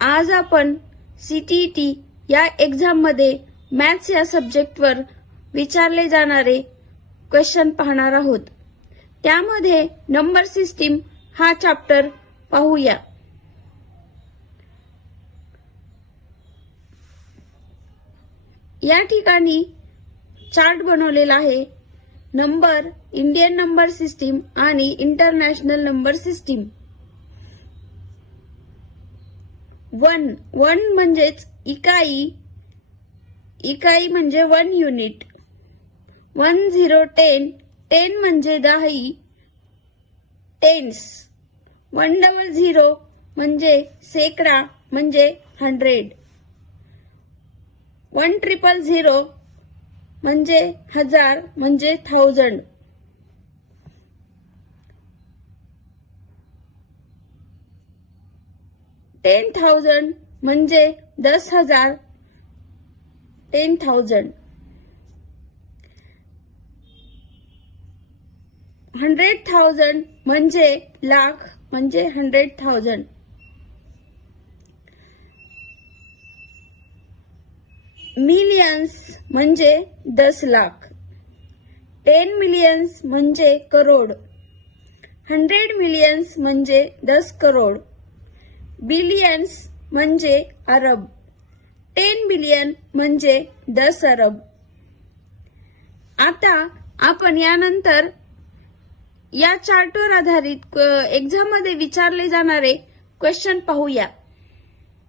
आज आपण CTET या एक्झाम मध्ये मॅथ्स या सब्जेक्टवर विचारले जाणारे क्वेश्चन पाहणार आहोत. त्यामध्ये नंबर सिस्टीम हा चॅप्टर पाहूया. या ठिकाणी चार्ट बनवलेला आहे. नंबर, इंडियन नंबर सिस्टीम आणि इंटरनॅशनल नंबर सिस्टीम. वन म्हणजेच इकाई, इकाई म्हणजे 1 युनिट. 1 0 10, 10 म्हणजे दहाई, टेन्स. 100 म्हणजे सेकड़ा म्हणजे 100. 1000 म्हणजे 1000 म्हणजे 1000. 10,000 म्हणजे 10,000, 10,000. 100,000 म्हणजे लाख म्हणजे 100,000. मिलियन्स म्हणजे 10 लाख. 10 मिलियन्स म्हणजे करोड. 100 मिलियन्स म्हणजे 10 करोड. बिलियन्स म्हणजे अरब. 10 बिलियन म्हणजे 10 अरब. आता आपण यानंतर या चार्टवर आधारित एक्झाम मध्ये विचारले जाणारे क्वेश्चन पाहूया.